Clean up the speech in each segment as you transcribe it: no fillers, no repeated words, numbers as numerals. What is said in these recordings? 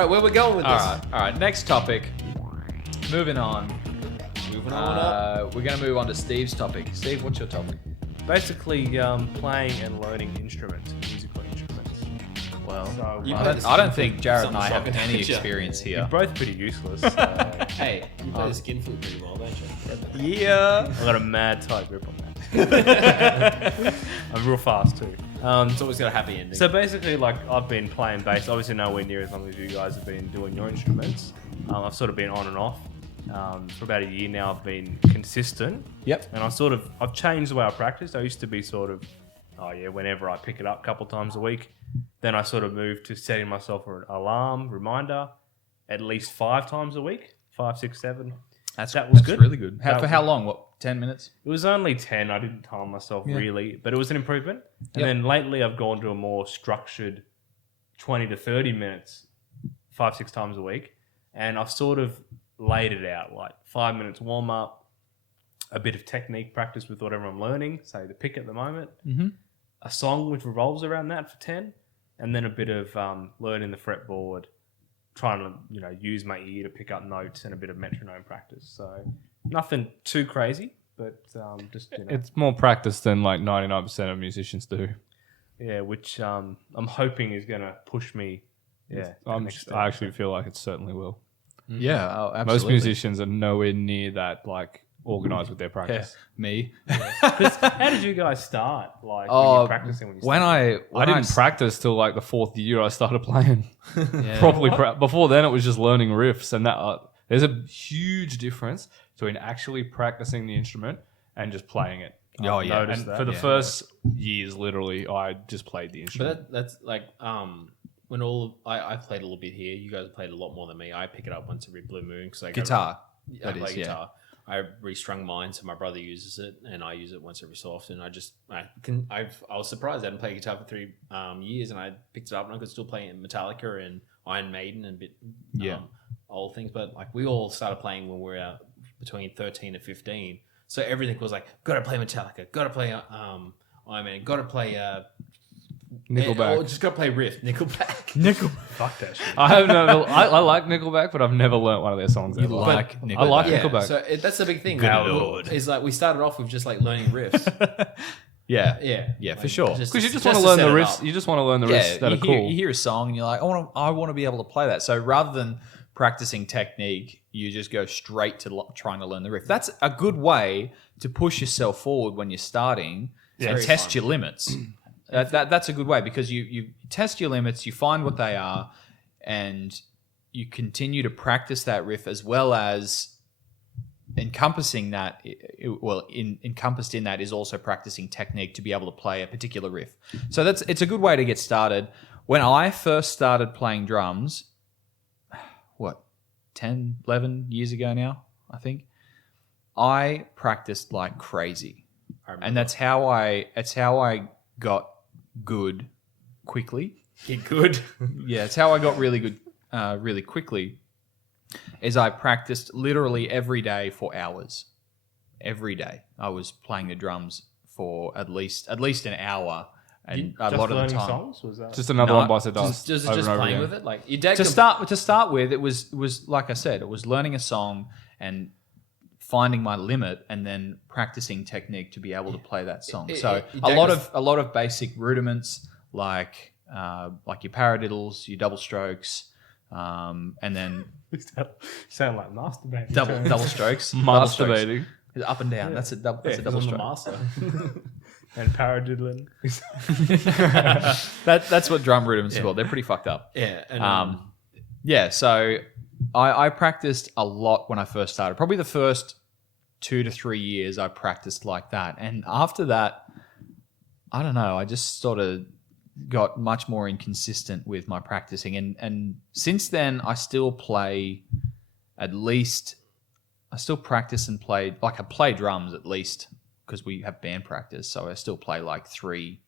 right, where we going with this? All right. Next topic. Moving on. Moving on up. We're going to move on to Steve's topic. Steve, what's your topic? Basically, playing and learning instruments, musical instruments. Well, So, I don't think Jared and I have Something any like that. experience here. you're both pretty useless. So Hey, you play the skin flute pretty well, don't you? Yeah. I got a mad tight grip on that. I'm real fast too. It's always got a happy ending. So basically, like I've been playing bass, obviously nowhere near as long as you guys have been doing your instruments. I've sort of been on and off. For about a year now, I've been consistent. Yep. And I've changed the way I practice. I used to be sort of, whenever I pick it up a couple times a week. Then I sort of moved to setting myself an alarm reminder at least 5 times a week, 5, 6, 7. That was good. Really good. For That how was- long? What, 10 minutes? It was only 10. I didn't time myself really, but it was an improvement. And Yep. then lately I've gone to a more structured 20 to 30 minutes, 5, 6 times a week. And I've sort of laid it out like 5 minutes warm up, a bit of technique practice with whatever I'm learning, say the pick at the moment, a song which revolves around that for 10, and then a bit of learning the fretboard, trying to use my ear to pick up notes and a bit of metronome practice. So nothing too crazy, but just It's more practice than like 99% of musicians do. which I'm hoping is going to push me. Yeah, I actually feel like it certainly will. Yeah, absolutely. Most musicians are nowhere near that like organized with their Yeah, practice. me. How did you guys start? Like when you're practicing? When you I didn't practice till like the 4th year I started playing. Yeah. Properly. Before then, it was just learning riffs, and that there's a huge difference between actually practicing the instrument and just playing it. Oh, yeah. noticed And that, for the yeah. first years, literally, I just played the instrument. But that's like when I played a little bit here. You guys played a lot more than me. I pick it up once every blue moon because I Guitar. I That play is, yeah. guitar. I restrung mine, so my brother uses it, and I use it once every so often. I was surprised I hadn't played guitar for 3 years, and I picked it up, and I could still play Metallica and Iron Maiden and a bit old things. But like we all started playing when we were between 13 and 15, so everything was like, gotta play Metallica, gotta play Iron Maiden, gotta play Nickelback. or just gotta play riff, Nickelback. Fuck that shit. I have never. I like Nickelback, but I've never learnt one of their songs. You ever. like I like Yeah, Nickelback. so that's the big thing. Good now, lord. is like we started off with just like learning riffs. Yeah, Yeah, for sure. Because you just want to learn the riffs. You just want to learn the riffs that you are hear, cool. you hear a song and you're like, I want to be able to play that. So rather than practicing technique, you just go straight to trying to learn the riff. That's a good way to push yourself forward when you're starting and very test fun. your limits. That's a good way because you test your limits, you find what they are, and you continue to practice that riff as well as encompassing that. Encompassed in that is also practicing technique to be able to play a particular riff. So it's a good way to get started. When I first started playing drums, 10, 11 years ago now, I think, I practiced like crazy. And that's how I got good quickly. Get good. Yeah, it's how I got really good really quickly. Is I practiced literally every day for hours. Every day I was playing the drums for at least an hour, and a lot of the time. Songs? Was that? Just another No, one bites the dust. Just over and over playing again. with it, like your dad. To start with, it was like I said, it was learning a song and finding my limit, and then practicing technique to be able to play that song. So a lot of basic rudiments like your paradiddles, your double strokes, and then Sound like masturbating. double strokes, double strokes. Masturbating. Up and down. That's a double. That's a double stroke. master. And paradiddling. That's what drum rhythms are called. They're pretty fucked up. Yeah, and So I practiced a lot when I first started. Probably the first 2 to 3 years I practiced like that. And after that, I don't know, I just sort of got much more inconsistent with my practicing. And since then, I still play I still practice and play, like I play drums at least because we have band practice. So I still play like three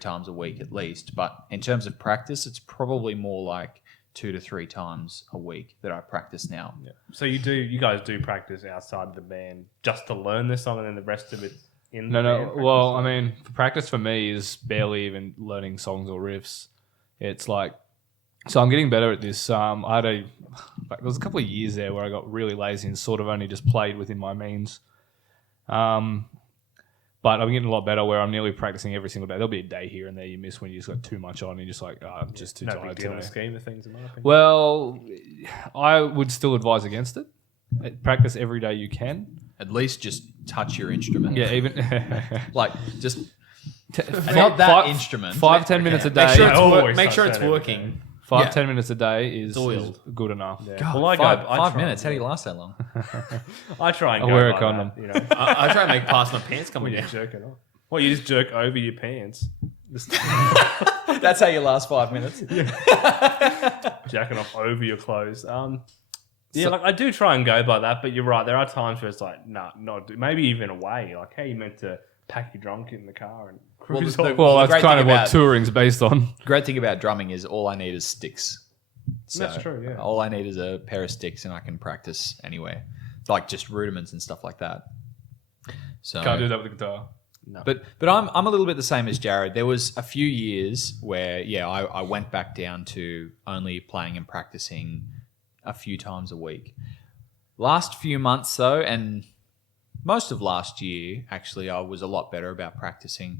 times a week at least. But in terms of practice, it's probably more like 2 to 3 times a week that I practice now. Yeah. So you guys do practice outside of the band just to learn this song, and then the rest of it in the band? Well, I mean, practice for me is barely even learning songs or riffs. It's like So I'm getting better at this. There was a couple of years there where I got really lazy and sort of only just played within my means. But I'm getting a lot better where I'm nearly practicing every single day. There'll be a day here and there you miss when you just got too much on and you're just like, I'm just too No tired big deal in today. the scheme of things, in my opinion. Well, I would still advise against it. Practice every day you can. At least just touch your instrument. Yeah, even Like, just not not that instrument. 5-10 minutes a day. Make sure I it's, always make touch sure it's that every working. 5-10 minutes a day is oiled. good enough. Yeah. God, Well, I five try minutes. and- How do you last that long? I try and I'll go wear a by condom. that, you know. I try and make past my pants When coming you down. jerk it off. Well, you just jerk over your pants. That's how you last 5 minutes. Jacking off over your clothes. Yeah, like I do try and go by that, but you're right. There are times where it's like, nah, not maybe even away. Like, how you meant to pack your drum kit in the car and cruise the- off. Well, The that's great kind thing of what about- touring's based on. Great thing about drumming is all I need is sticks. So That's true, yeah. all I need is a pair of sticks and I can practice anywhere. Like just rudiments and stuff like that. So Can't do that with the guitar. But I'm a little bit the same as Jared. There was a few years where I went back down to only playing and practicing a few times a week. Last few months though, and most of last year actually, I was a lot better about practicing,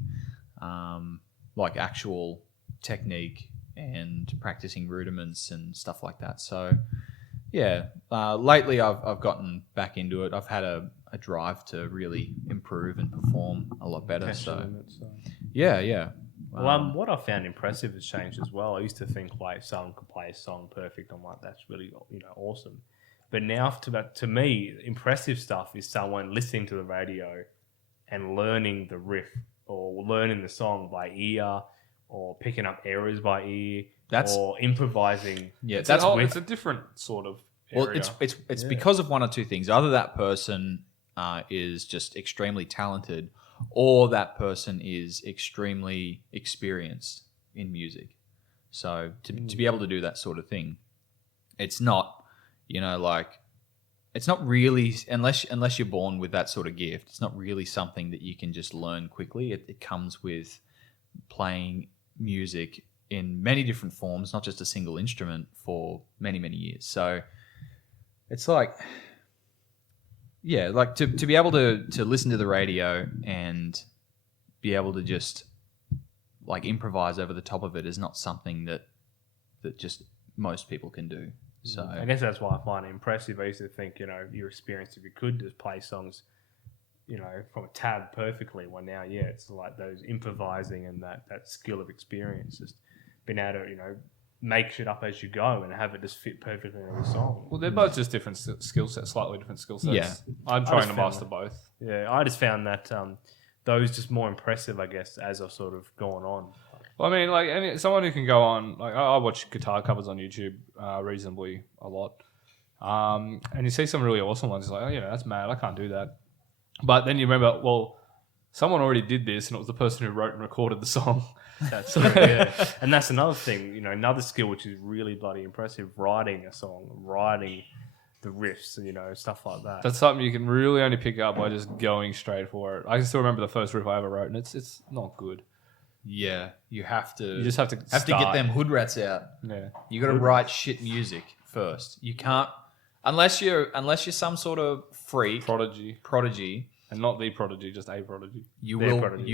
like actual technique and practicing rudiments and stuff like that. So yeah, lately I've gotten back into it. I've had a drive to really improve and perform a lot better. Test your So limits, so. yeah. Well, what I found impressive has changed as well. I used to think like someone could play a song perfect. I'm like, that's really awesome. But now, to me, impressive stuff is someone listening to the radio and learning the riff or learning the song by ear or picking up errors by ear or improvising. Yeah, It's that's it's a different sort of area. well, it's because of one or two things. Either that person is just extremely talented, or that person is extremely experienced in music. So to be able to do that sort of thing, it's not, it's not really, unless you're born with that sort of gift, it's not really something that you can just learn quickly. It comes with playing music in many different forms, not just a single instrument, for many, many years. So it's like, yeah, like to be able to listen to the radio and be able to just like improvise over the top of it is not something that just most people can do. So I guess that's why I find it impressive. I used to think, your experience, if you could just play songs, from a tab perfectly. Well, now, yeah, it's like those improvising and that skill of experience, just being able to, make shit up as you go and have it just fit perfectly in every song. Well, they're both just different skill sets, slightly different skill sets. Yeah. I'm I trying just to found master that. both. Yeah, I just found that those just more impressive, I guess, as I've sort of gone on. Well, I mean, like someone who can go on, like I watch guitar covers on YouTube reasonably a lot, and you see some really awesome ones. It's like, oh, that's mad. I can't do that. But then you remember, well, someone already did this, and it was the person who wrote and recorded the song. That's true, yeah. And that's another thing, another skill which is really bloody impressive, writing a song, writing the riffs, stuff like that. That's something you can really only pick up by just going straight for it. I can still remember the first riff I ever wrote, and it's not good. yeah, you have to. You just have to to get start. them hood rats out. Yeah. You got to write shit music first. You can't unless you're some sort of freak prodigy. And not the prodigy, just a prodigy. You They're will prodigies.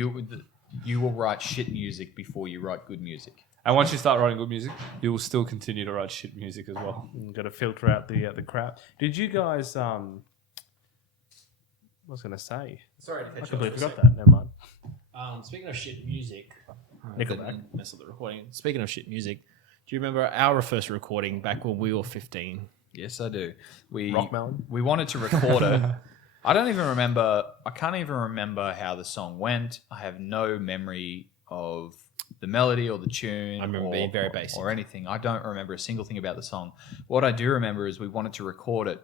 you will write shit music before you write good music. And once you start writing good music, you will still continue to write shit music as well. Got to filter out the crap. Did you guys? What was I going to say? Sorry to I catch you completely off. forgot that. Never mind. Speaking of shit music, Nickelback. didn't mess up the recording. Speaking of shit music, do you remember our first recording back when we were 15? Yes, I do. We Rockmelon? we wanted to record it. I can't even remember how the song went. I have no memory of the melody or the tune. I remember being very basic. or anything. I don't remember a single thing about the song. What I do remember is we wanted to record it,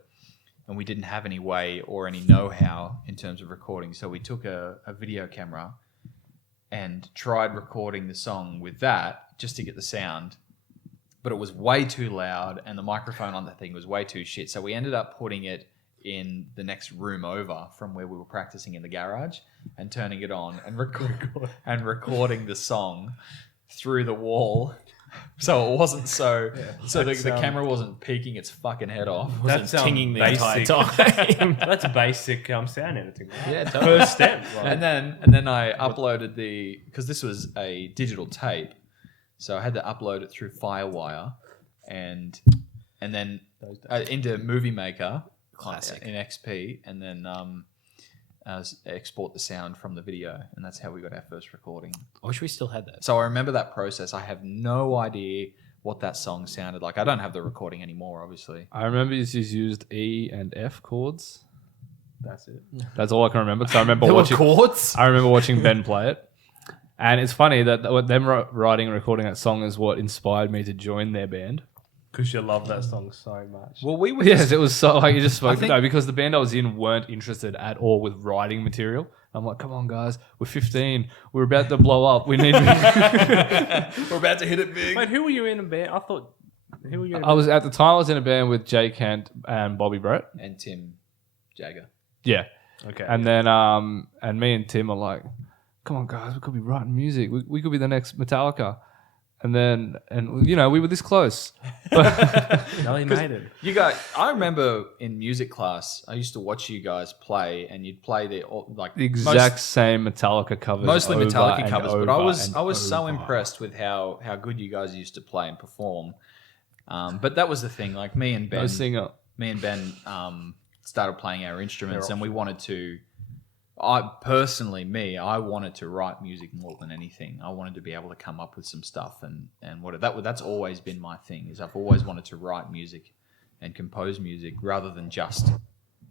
and we didn't have any way or any know-how in terms of recording. So we took a video camera and tried recording the song with that just to get the sound. But it was way too loud, and the microphone on the thing was way too shit. So we ended up putting it in the next room over from where we were practicing in the garage and turning it on and recording the song through the wall So it wasn't so the That's, camera wasn't peeking its fucking head off. That's tinging the entire basic. time. That's basic sound editing. Right? Yeah, totally. First step. Like, And then I uploaded because this was a digital tape, so I had to upload it through FireWire, and then into Movie Maker, Classic. in XP, and then export the sound from the video, and that's how we got our first recording. I wish we still had that. So I remember that process. I have no idea what that song sounded like. I don't have the recording anymore, obviously. I remember you just used E and F chords. that's it. That's all I can remember. So I remember There were watching. chords. I remember watching Ben play it, and it's funny that them writing and recording that song is what inspired me to join their band. Because you love that song so much. Well, we were Yes, it was so like you just spoke. think- No, because the band I was in weren't interested at all with writing material. I'm like, come on, guys, we're 15, we're about to blow up. We need. we're about to hit it big. Wait, who were you in a band? I thought. Who were you in? I was at the time I was in a band with Jay Kent and Bobby Brett. And Tim Jagger. Yeah, Okay. and then and me and Tim are like, come on, guys, we could be writing music. We could be the next Metallica. And you know, we were this close. no, he made it. You guys, I remember in music class, I used to watch you guys play, and you'd play the Exact same Metallica covers. mostly over Metallica and covers. But I over was and so over. impressed with how good you guys used to play and perform. But that was the thing. Like me and Ben, No singer. started playing our instruments, and we wanted to. I wanted to write music more than anything. I wanted to be able to come up with some stuff, and that's always been my thing. Is I've always wanted to write music and compose music rather than just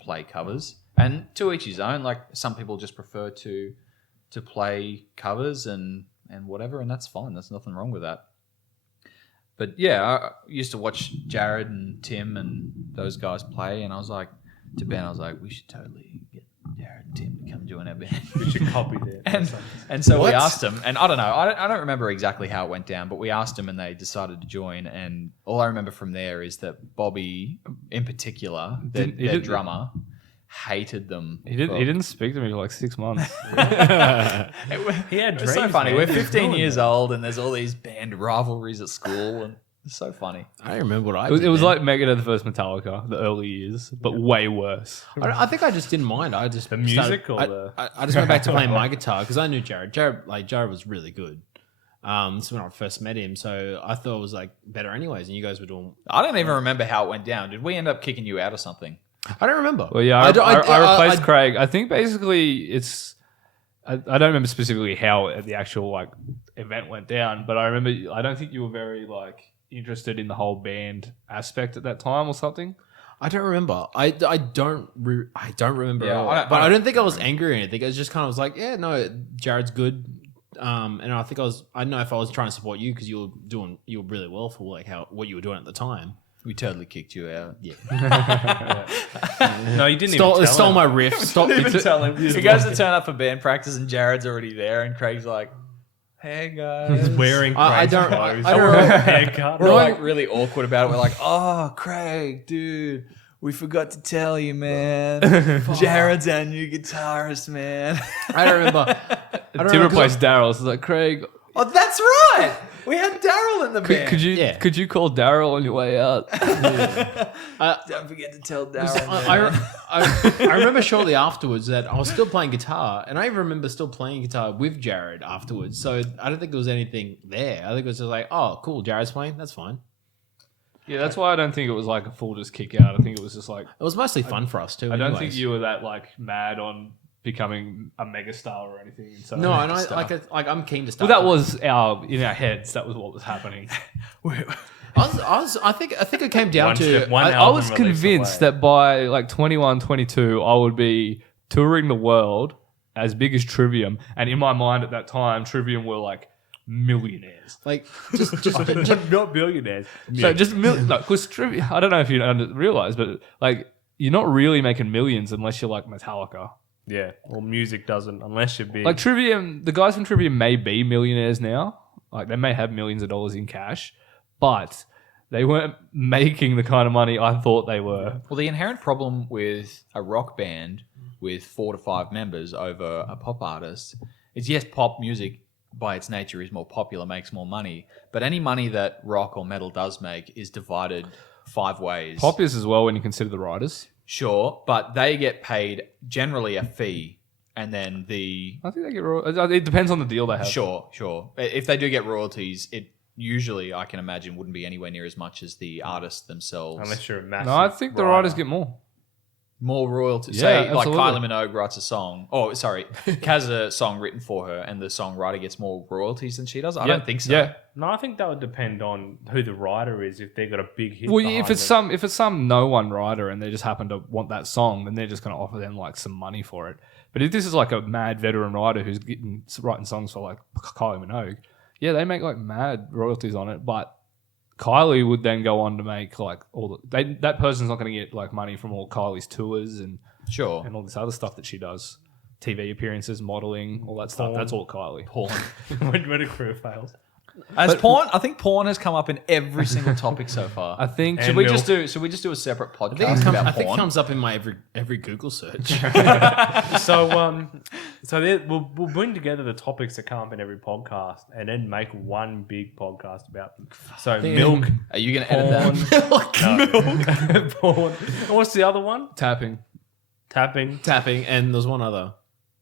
play covers. And to each his own. Like some people just prefer to play covers and whatever, and that's fine. There's nothing wrong with that. But yeah, I used to watch Jared and Tim and those guys play, and I was like to Ben, we should totally get Jared and Tim to come join our band. We should copy that. And so What? we asked them, and I don't know, I don't remember exactly how it went down, but we asked them and they decided to join. And all I remember from there is that Bobby, in particular, their drummer, hated them. He didn't speak to me for like 6 months. He had It's dreams. so funny. man. We're 15 years old, and there's all these band rivalries at school, and it's so funny. I don't remember what I It did. was man. like Megadeth versus Metallica, the early years, but way worse. I think I just didn't mind. I just The music started- or I just went back to playing my guitar because I knew Jared. Jared was really good. This is when I first met him, so I thought it was like better anyways. And you guys were doing. I don't even remember how it went down. Did we end up kicking you out or something? I don't remember. Well, yeah, I replaced Craig. I think basically it's. I don't remember specifically how the actual like event went down, but I remember. I don't think you were very like interested in the whole band aspect at that time or something. I don't remember. I don't remember. Yeah, at all. I I don't think I was angry or anything. I was just kind of was like, yeah, no, Jared's good. And I think I don't know if I was trying to support you because you were really well for like what you were doing at the time. We totally kicked you out. Yeah. No, you didn't Stole even tell him. my riff. Stop. tell him. He goes to turn up for band practice, and Jared's already there, and Craig's like, "Hey guys." Wearing I Craig's don't- clothes. I don't remember. Haircut. We're like really awkward about it. We're like, "Oh, Craig, dude, we forgot to tell you, man. Jared's our new guitarist, man." I don't remember. Tim replaced Daryl. So it's like, Craig, Oh, that's right. We had Daryl in the band. could you call Daryl on your way out? Don't forget to tell Daryl. I remember shortly afterwards that I was still playing guitar, and I even remember still playing guitar with Jared afterwards. So I don't think there was anything there. I think it was just like, oh, cool, Jared's playing. That's fine. Yeah, that's why I don't think it was like a full just kick out. I think it was just like It was mostly fun for us too. I don't anyways. think you were that like mad on becoming a megastar or anything. So No, and I Stuff. I'm keen to well, start. that was in our heads. That was what was happening. I think it came down One to step, one I album was release convinced away. that by like 21, 22, I would be touring the world as big as Trivium, and in my mind at that time, Trivium were like millionaires. like just not billionaires. So just because Trivium, I don't know if you realize, but like you're not really making millions unless you're like Metallica. Yeah, well, music doesn't unless you're big. Like Trivium, the guys from Trivium may be millionaires now. Like they may have millions of dollars in cash, but they weren't making the kind of money I thought they were. Well, the inherent problem with a rock band with 4 to 5 members over a pop artist is, yes, pop music by its nature is more popular, makes more money. But any money that rock or metal does make is divided 5 ways. Pop is as well when you consider the writers. Sure, but they get paid generally a fee, and then I think they get it depends on the deal they have. Sure. If they do get royalties, it usually, I can imagine, wouldn't be anywhere near as much as the artists themselves. Unless you're a massive. No, I think the writers get more. More royalties. Yeah, Say, like absolutely. Kylie Minogue writes a song. Oh, sorry. Has a song written for her, and the songwriter gets more royalties than she does? I don't think so. Yeah. No, I think that would depend on who the writer is. If they got a big hit. Well, behind if it's it. some no one writer and they just happen to want that song, then they're just going to offer them like some money for it. But if this is like a mad veteran writer who's writing songs for like Kylie Minogue, yeah, they make like mad royalties on it. But Kylie would then go on to make like that person's not going to get like money from all Kylie's tours and all this other stuff that she does, TV appearances, modeling, all that stuff. Porn. That's all Kylie. Porn. when a career fails. Porn? I think porn has come up in every single topic so far. I think Should we just do a separate podcast about I think it porn? comes up in my every Google search. So we'll bring together the topics that come up in every podcast, and then make one big podcast about them. So milk, Are you going to edit that? milk, porn. And what's the other one? tapping. Tapping. Tapping, and there's one other.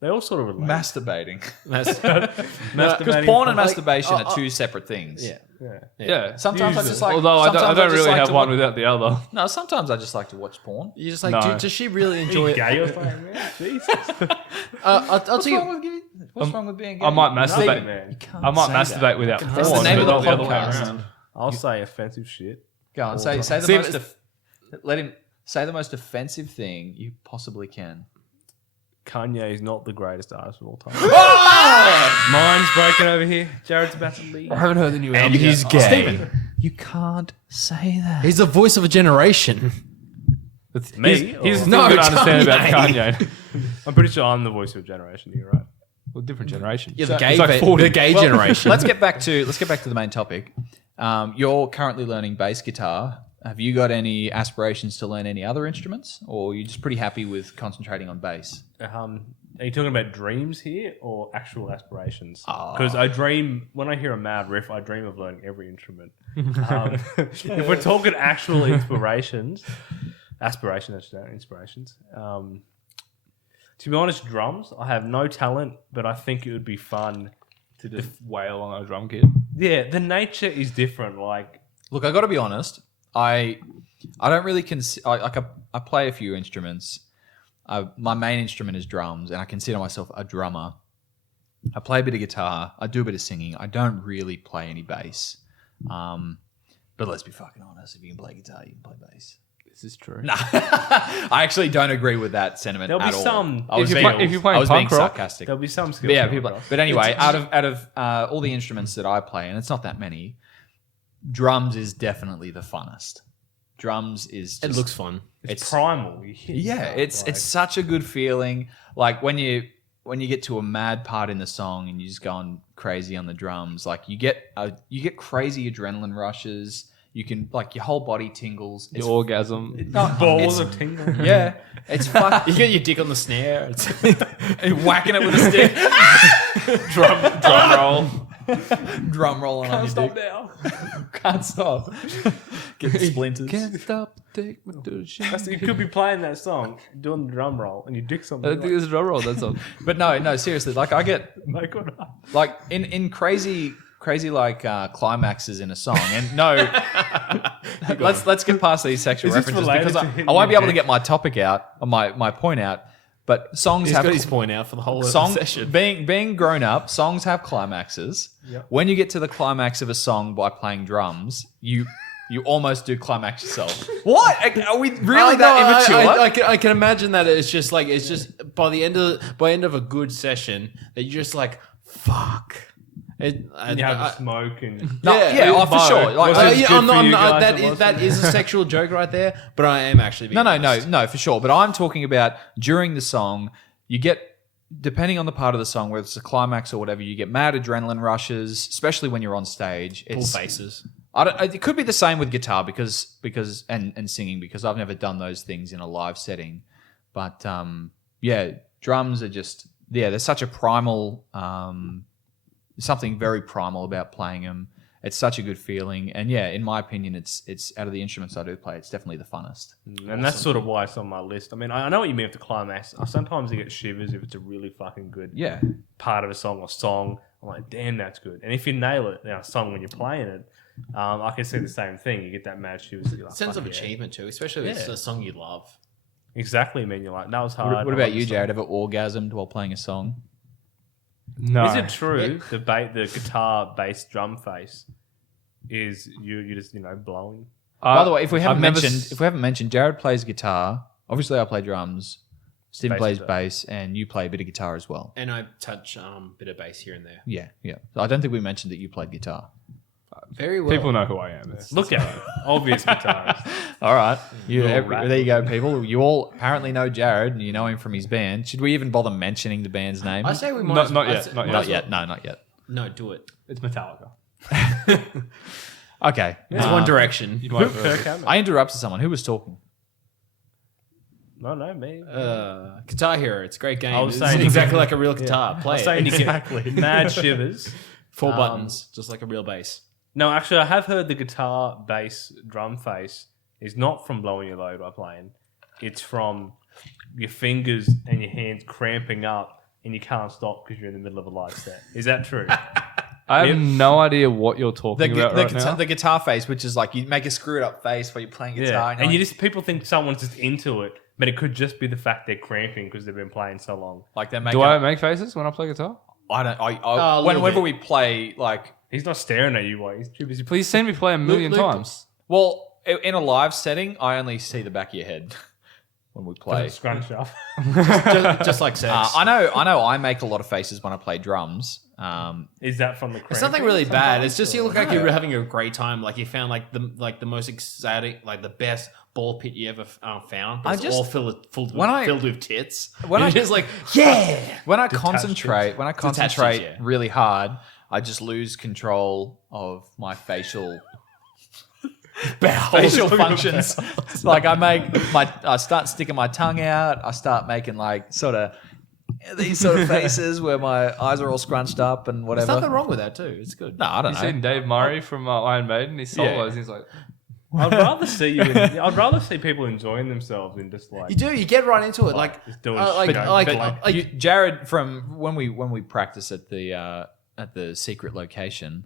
They all sort of relate. Masturbating. That's, Because porn and masturbation are two separate things. yeah. Yeah. Sometimes I just like. Although I sometimes don't just really like have to one watch- without the other. No, sometimes I just like to watch porn. You're just like, No. does she really Are enjoy you it? gay or something, man? Jesus. I'll tell you. What's wrong with being gay? I might Nothing, masturbate. man. can't I might say masturbate that. without That's porn, the name but of not the the other way podcast. around. I'll say offensive shit. Go on, say the See, most. Let him say the most offensive thing you possibly can. Kanye is not the greatest artist of all time. Ah! Mine's breaking over here. Jared's about to leave. I haven't heard the new And album he's yet. gay. Steven, you can't say that. He's the voice of a generation. It's Me? Here's the No, thing that I understand about Kanye. Kanye. I'm pretty sure I'm the voice of a generation. You're right. Well, different generation. You're the It's gay, like 40. the gay Well, generation. Let's get back to the main topic. You're currently learning bass guitar. Have you got any aspirations to learn any other instruments, or are you just pretty happy with concentrating on bass? Are you talking about dreams here or actual aspirations? Ah. Because I dream, when I hear a mad riff, I dream of learning every instrument. If we're talking actual inspirations, inspirations. To be honest, drums, I have no talent, but I think it would be fun. To just wail on a drum kit. Yeah, the nature is different. Like, Look, I got to be honest. I don't really I play a few instruments. My main instrument is drums, and I consider myself a drummer. I play a bit of guitar. I do a bit of singing. I don't really play any bass. But let's be fucking honest. If you can play guitar, you can play bass. This is true. No, I actually don't agree with that sentiment There'll be at all. some- I was if being, you're playing I was being punk rock, sarcastic. there'll be some skills. But yeah, to people. come across. But anyway, out of all the instruments that I play, and it's not that many, drums is definitely the funnest. Drums is. It Just, looks fun. It's primal. You hit yeah, stuff, it's like- such a good feeling. Like when you get to a mad part in the song and you just going crazy on the drums, like you get crazy adrenaline rushes. You can like your whole body tingles. The orgasm. balls it's- of tingle. Yeah, it's fun. You get your dick on the snare. It's Whacking it with a stick. Drum roll. Drum rolling on your dick. now. Can't stop. Get the splinters. Can't stop, take me to the shit. You could be playing that song, doing the drum roll, and your dick's on I the think it's a drum roll, that's all. But no, seriously. Like I get Make it up. like in crazy like climaxes in a song. And no, let's get past these sexual Is this references related because to hitting I won't be your able to dick? get my topic out or my point out. But songs He's have got his point out for the whole song session. being grown up. Songs have climaxes. Yep. When you get to the climax of a song by playing drums, you almost do climax yourself. What? Are we really that immature? I can imagine that it's just by the end of a good session that you're just like fuck. And you have a smoke and No, yeah, for sure. Like, Was it good I'm for not, you guys? that It is was that for me. is a sexual joke right there. But I am actually being honest. no, for sure. But I'm talking about during the song, you get, depending on the part of the song, whether it's a climax or whatever, you get mad adrenaline rushes, especially when you're on stage. Pull It's, faces. it could be the same with guitar because and singing because I've never done those things in a live setting. But yeah, drums are just they're such a primal something very primal about playing them. It's such a good feeling, and yeah, in my opinion, it's out of the instruments I do play, it's definitely the funnest. And that's sort of why it's on my list. I mean, I know what you mean with the climax. Sometimes I get shivers if it's a really fucking good part of a song or song. I'm like, damn, that's good. And if you nail it, a song when you're playing it, I can see the same thing. You get that mad shivers. Like, sense of achievement too, especially if it's a song you love. Exactly, man. You're like, that was hard. What about you, Jared? Ever orgasmed while playing a song? No. Is it true the guitar, bass, drum face is you just blowing? By the way, if we haven't I've never mentioned, Jared plays guitar. Obviously, I play drums. Stephen Bass plays guitar. bass, and you play a bit of guitar as well. And I touch a bit of bass here and there. Yeah. I don't think we mentioned that you played guitar. Very well. People know who I am. Look at it. Obvious guitarist. All right. Rapper. There you go, people. You all apparently know Jared, and you know him from his band. Should we even bother mentioning the band's name? I say we might. Not yet. Not yet. No, not yet. No, do it. It's Metallica. Okay. It's One Direction. You might have heard Kirk it. Hammett. I interrupted someone. Who was talking? No, me. Guitar Hero. It's a great game. I was It's saying- exactly like a real guitar. I Play was it. saying you get mad shivers. 4 buttons, just like a real bass. No, actually, I have heard the guitar, bass, drum face is not from blowing your load while playing. It's from your fingers and your hands cramping up and you can't stop because you're in the middle of a live set. Is that true? I have no idea what you're talking about right now. The guitar face, which is like you make a screwed up face while you're playing guitar. And people think someone's just into it, but it could just be the fact they're cramping because they've been playing so long. like they're making. Do I make faces when I play guitar? I don't. a little Whenever bit. we play, like, He's not staring at you while he's too busy. Please seen me play a million Luke- times. well, in a live setting, I only see the back of your head when we play. Scrunch up. just like sex. I know. I make a lot of faces when I play drums. Is that from the cramping? It's nothing really bad. It's just you look like No. you're having a great time. Like you found like the most exciting, like the best ball pit you ever found. But I it's just- all filled when I- with tits. when And I- you're just like, yeah. When I Detached concentrate, Detached, yeah. really hard, I just lose control of my facial functions. Like I start sticking my tongue out. I start making like sort of these sort of faces where my eyes are all scrunched up and There's whatever. nothing wrong with that too. It's good. No, I don't You know. seen Dave Murray from Iron Maiden? He solos. He's like, I'd rather see you. I'd rather see people enjoying themselves than just like You do. You get right into it. Like, just doing like, shit. like, But You- Jared, from when we practice at the secret location,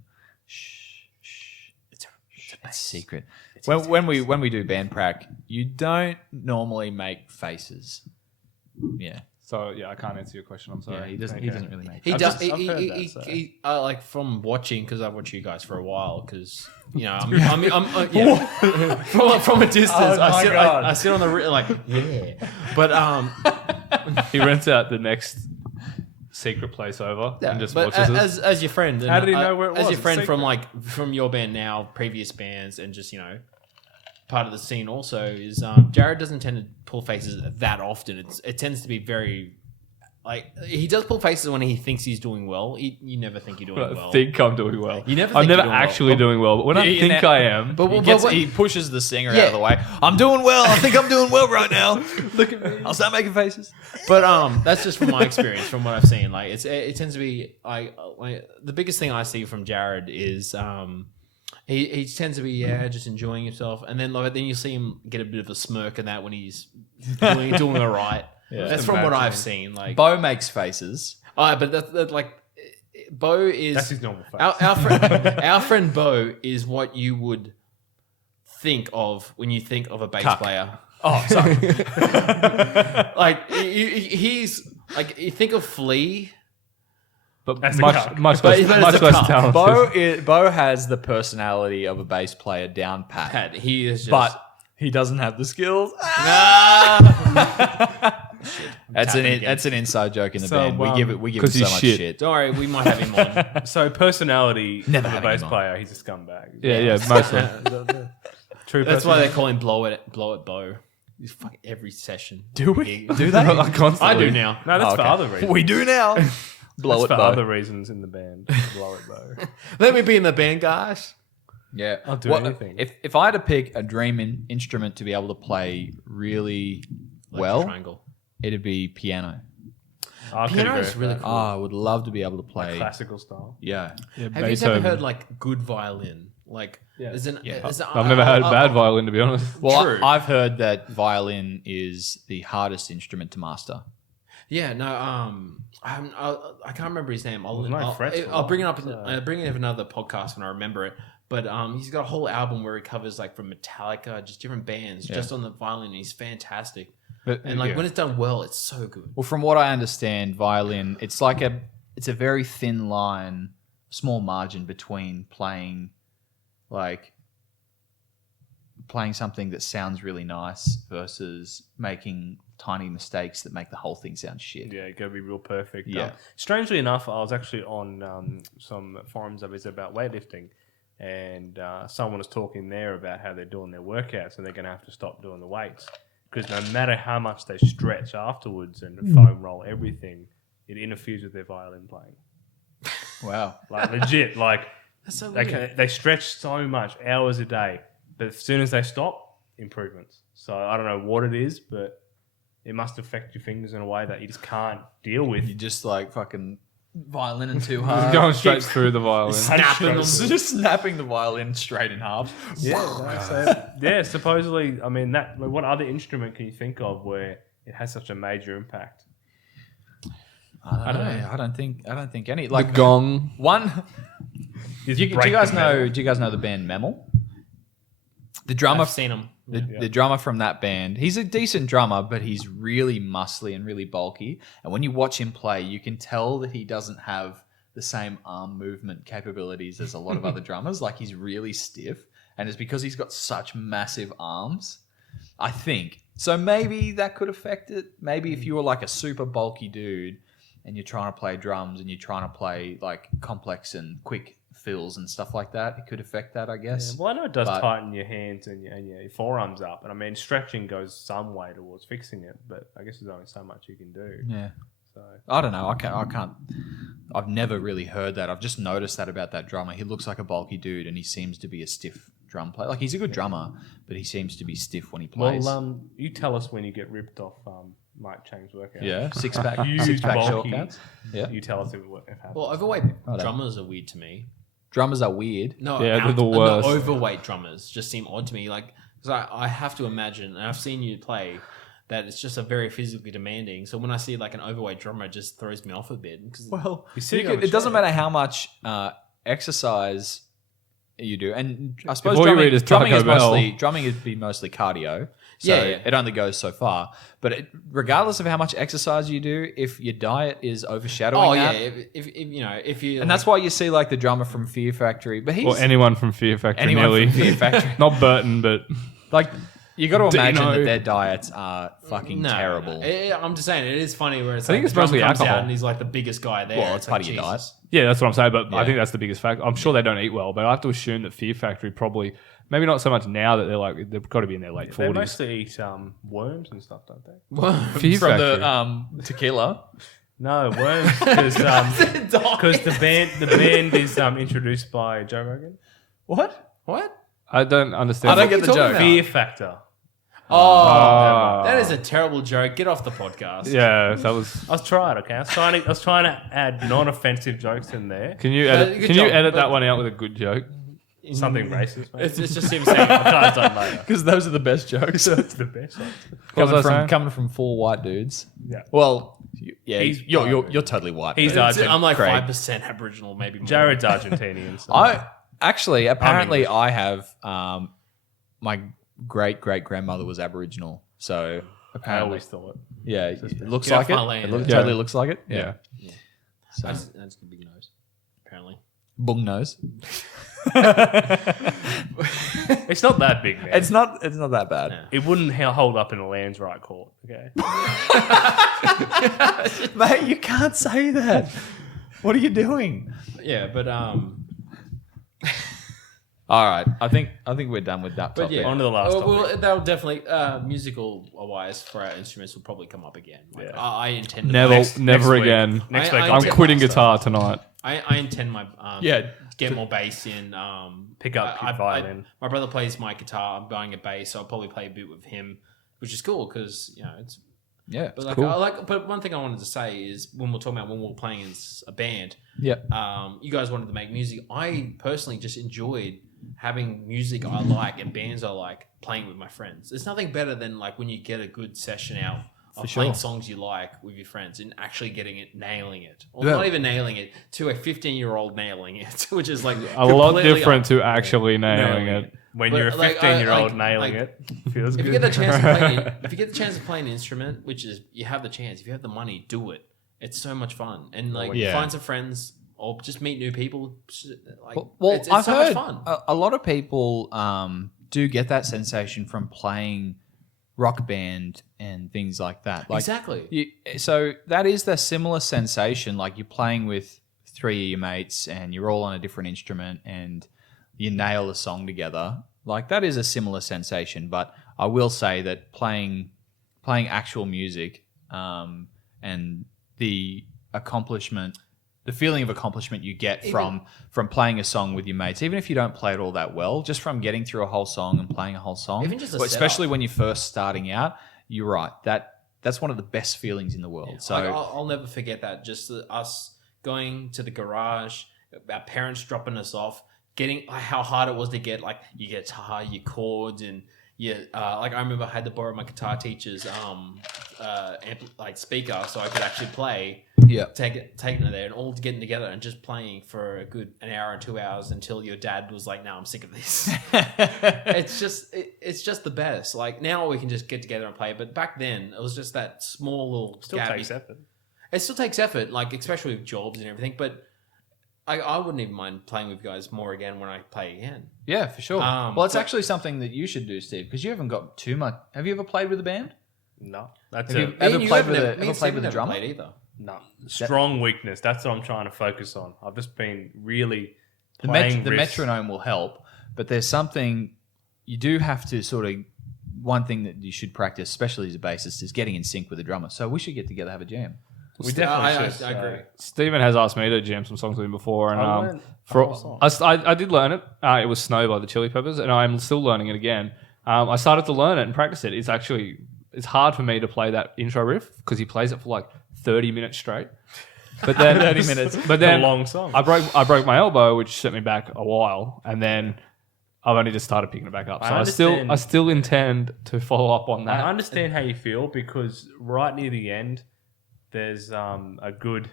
it's secret. When we do band prac, you don't normally make faces. Yeah, so yeah, I can't answer your question. I'm sorry. yeah, he doesn't. Okay. He doesn't really make. he I've does. just- I've heard that, so. Like from watching, because I've watched you guys for a while. Because I'm yeah. from a distance. Oh my God. I sit on the like yeah. But He rents out the next secret place over and just but watches us. as your friend. How did he know where it As was? your friend It's from secret. from your band now, previous bands, and just part of the scene also is Jared doesn't tend to pull faces that often. It tends to be very like he does pull faces when he thinks he's doing well. You never think you're doing well. I think I'm doing well. You never I'm think never you're doing well. actually doing well, but when I think I am, But He pushes the singer out Yeah. of the way. I'm doing well. I think I'm doing well right now. Look at me. I'll start making faces. But that's just from my experience, from what I've seen. Like it tends to be like the biggest thing I see from Jared is he tends to be just enjoying himself, and then you see him get a bit of a smirk and that when he's doing all right. Yeah. That's from what I've seen. Like Bo makes faces. but that's like Bo is That's his normal face. our friend Bo is what you would think of when you think of a bass Cuck. player. Oh, sorry. Like he's like you think of Flea. but That's a much cuck. much But less, it's much a less cuck. talented. Bo has the personality of a bass player down pat, Pat, he is just but he doesn't have the skills. That's an inside joke in the So, band. We give him 'cause so he's much shit. shit. Don't worry, we might have him on. So personality, Never as a having bass him on. player, he's a scumbag. Yeah, mostly. True. That's why they call him Blow It Bo. He's fucking every session. Do we? Gig. Do they? Constantly. I do now. No, that's Oh, for okay. other reasons. We do now. Blow That's it, for Bo. other reasons in the band. Blow it, Bo. Let me be in the band, guys. Yeah, I'll do anything. If I had to pick a dream instrument to be able to play really Like well, triangle. it'd be piano. I could Piano agree is with really that. cool. Oh, I would love to be able to Like play. classical style. Yeah. Yeah, Have you ever heard like good violin? Like, there's an, there's an- I've never had bad violin, to be honest. Well, True. I've heard that violin is the hardest instrument to master. Yeah, no, I can't remember his name. There's no frets for I'll bring it that, up. so- I'll bring it in another podcast when I remember it. But he's got a whole album where he covers like from Metallica, just different bands, just on the violin. And he's fantastic, But, and like when it's done well, it's so good. Well, from what I understand, violin, it's a very thin line, small margin between playing something that sounds really nice versus making tiny mistakes that make the whole thing sound shit. Yeah, you got to be real perfect. Yeah. Strangely enough, I was actually on some forums I visited about weightlifting, and someone was talking there about how they're doing their workouts and they're going to have to stop doing the weights because no matter how much they stretch afterwards and foam roll everything, it interferes with their violin playing. Wow. Like legit, like That's so weird. they stretch so much, hours a day, but as soon as they stop, improvements. So I don't know what it is, but it must affect your fingers in a way that you just can't deal with. You just like fucking violining too It's hard. going straight through the violin. Snapping them. Just snapping the violin straight in half. Yeah, supposedly. I mean, that. Like, what other instrument can you think of where it has such a major impact? I don't know. I don't think any. Like Gong. one. Do you break guys the know? metal. Do you guys know the band Mammal? The drummer. I've seen him. The drummer from that band, he's a decent drummer, but he's really muscly and really bulky. And when you watch him play, you can tell that he doesn't have the same arm movement capabilities as a lot of other drummers. Like he's really stiff, and it's because he's got such massive arms, I think. So maybe that could affect it. Maybe if you were like a super bulky dude and you're trying to play drums and you're trying to play like complex and quick fills and stuff like that, it could affect that, I guess. Yeah, well, I know it does But- tighten your hands and your forearms up, and I mean stretching goes some way towards fixing it, but I guess there's only so much you can do. Yeah. So I don't know. I can't. I've never really heard that. I've just noticed that about that drummer. He looks like a bulky dude, and he seems to be a stiff drum player. Like he's a good drummer, but he seems to be stiff when he plays. well, you tell us when you get ripped off Mike Chang's workout. yeah, six pack Huge bulky. shortcuts. Yeah, You tell us if it happens. Well, overweight Righto. drummers are weird to me. drummers are weird. No, Yeah, they're the worst. overweight drummers just seem odd to me. Like, because I have to imagine, and I've seen you play, that it's just a very physically demanding. So when I see like an overweight drummer, it just throws me off a bit. Because Well, sitting on a it doesn't chair. matter how much exercise you do, and I suppose all you read is drumming Taco Bell. would be mostly cardio. So Yeah. it only goes so far. But regardless of how much exercise you do, if your diet is overshadowing that, if you know, if you and that's why you see like the drummer from Fear Factory, but he's Or anyone from Fear Factory, anyone nearly. from Fear Factory. Not Burton, but Like you got to imagine Dino. that their diets are fucking terrible. I'm just saying it is funny where it's I think like it's the drummer mostly comes alcohol. out and he's like the biggest guy there. Well, it's part like, of your diet. Jesus. yeah, that's what I'm saying. But I Yeah. think that's the biggest factor. I'm sure they don't eat well, but I have to assume that Fear Factory probably, maybe not so much now that they've got to be in their late They 40s. mostly eat worms and stuff, don't they? Fear From Factory. the tequila. No, worms because the band is introduced by Joe Rogan. What? What? I don't understand. I don't get you the talking joke. about? Fear Factor. Oh, that is a terrible joke. Get off the podcast. Yeah, that was. I was trying, okay. I was trying to add non-offensive jokes in there. Can you good edit? Can job, you edit but- that one out with a good joke? Something racist, mate. It's just him saying. I'll try to done later. Because those are the best jokes. It's the best one. coming from four white dudes. Yeah. Well, yeah, He's you're white. totally white. He's but- Argent. I'm like Craig. 5% Aboriginal, maybe more. Jared's Argentinian. So. apparently English. I have my great grandmother was Aboriginal, so I apparently always thought. yeah, it looks Get like off it. my land. It Yeah. totally looks like it. Yeah. So, That's a big nose, apparently. bung nose. It's not that big, man. It's not that bad. Yeah. It wouldn't hold up in a lands right court. Okay. Mate, you can't say that. What are you doing? Yeah, but All right, I think we're done with that But topic. yeah, On to the last well, that'll definitely musical wise for our instruments will probably come up again. Like, Yeah. I intend to Never, next never week. again. Next I- week, I I'm intend- quitting guitar tonight. I intend my Yeah, get more bass in. Pick up your violin. My brother plays my guitar. I'm buying a bass, so I'll probably play a bit with him, which is cool because Yeah, But it's cool. but one thing I wanted to say is when we're talking about when we were playing as a band, you guys wanted to make music. I personally just enjoyed having music I like and bands I like playing with my friends. There's nothing better than like when you get a good session out of playing songs you like with your friends and actually getting it, nailing it, or not even nailing it, to a 15-year-old nailing it, which is like a lot different to actually nailing it. When But, you're a like, 15-year-old nailing it, feels if good. you get the chance to play, if you get the chance to play an instrument, which is you have the chance, if you have the money, do it. It's so much fun, and like find some friends or just meet new people. Like, it's I've so heard much fun. a lot of people do get that sensation from playing Rock Band and things like that. Like, exactly. So that is the similar sensation. Like you're playing with 3 of your mates and you're all on a different instrument and you nail a song together. Like that is a similar sensation. But I will say that playing actual music and the accomplishment, the feeling of accomplishment you get from playing a song with your mates, even if you don't play it all that well, just from getting through a whole song and playing a whole song, Even just a especially when you're first starting out, you're right. That's one of the best feelings in the world. Yeah. So Like, I'll never forget that. Just us going to the garage, our parents dropping us off, getting how hard it was to get like your guitar, your chords, and like I remember I had to borrow my guitar teacher's speaker so I could actually play. yeah, Taking it there and all getting together and just playing for a good an hour and 2 hours until your dad was like, "No, I'm sick of this." it's just the best. Like now we can just get together and play, but back then it was just that small little. Still takes effort. It still takes effort, like especially with jobs and everything. But I wouldn't even mind playing with you guys more again when I play again. yeah, for sure. Well, it's but- actually something that you should do, Steve, because you haven't got too much. Have you ever played with a band? No, that's Have it. you ever Me played and with you a haven't- me and played Steve with a never drummer? played either. No, strong weakness. That's what I'm trying to focus on. I've just been really The playing the riffs. metronome will help, but there's something you do have to sort of. One thing that you should practice, especially as a bassist, is getting in sync with the drummer. So we should get together, have a jam. We definitely should. I agree. Stephen has asked me to jam some songs with him before, and I learned a whole song. I did learn it. It was "Snow" by the Chili Peppers, and I'm still learning it again. I started to learn it and practice it. It's hard for me to play that intro riff because he plays it for like 30 minutes straight. But then 30 minutes. But then a long song. I broke my elbow, which set me back a while, and then I've only just started picking it back up. So I still intend to follow up on that. I understand how you feel because right near the end, there's a good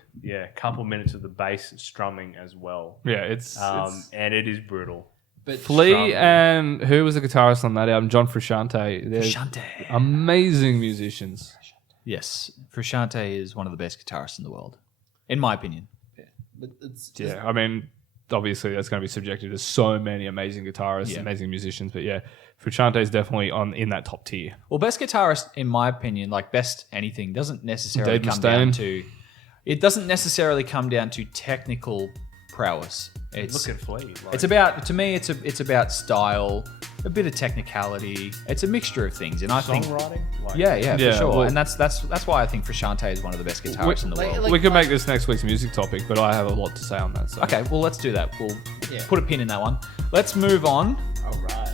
couple minutes of the bass strumming as well. Yeah, it's and it is brutal. But Flea strumming. and who was the guitarist on that album? John Frusciante. They're Frusciante. amazing musicians. Yes, Frusciante is one of the best guitarists in the world, in my opinion. but it's Yeah, I mean, obviously that's going to be subjective to so many amazing guitarists, Yeah. amazing musicians, but yeah, Frusciante is definitely in that top tier. Well, best guitarist, in my opinion, like best anything, doesn't necessarily Dave come down Mustaine. to. It doesn't necessarily come down to technical prowess. It's Look at Flea. Like, it's about to me. It's about style, a bit of technicality. It's a mixture of things, and I think songwriting. Like, yeah, Yeah, for sure. well- and that's why I think Frusciante is one of the best guitarists in the world. like- We could make this next week's music topic, but I have a lot to say on that. So. Okay, well let's do that. We'll Yeah. put a pin in that one. Let's move on. all right.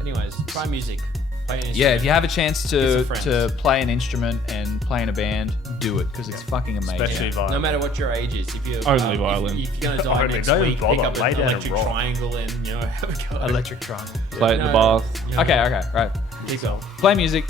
Anyways, try music. Play an Yeah, instrument. if you have a chance Get to some friends. play an instrument and play in a band, do it because it's fucking amazing. Especially violin. No matter what your age is, if you're Only violin. if you're gonna die Only, next don't even week, pick bother. up Lay an down and electric rock. triangle and have a go. Electric triangle. Play it in the No, bath. you know, Okay, right. keep going. Play music.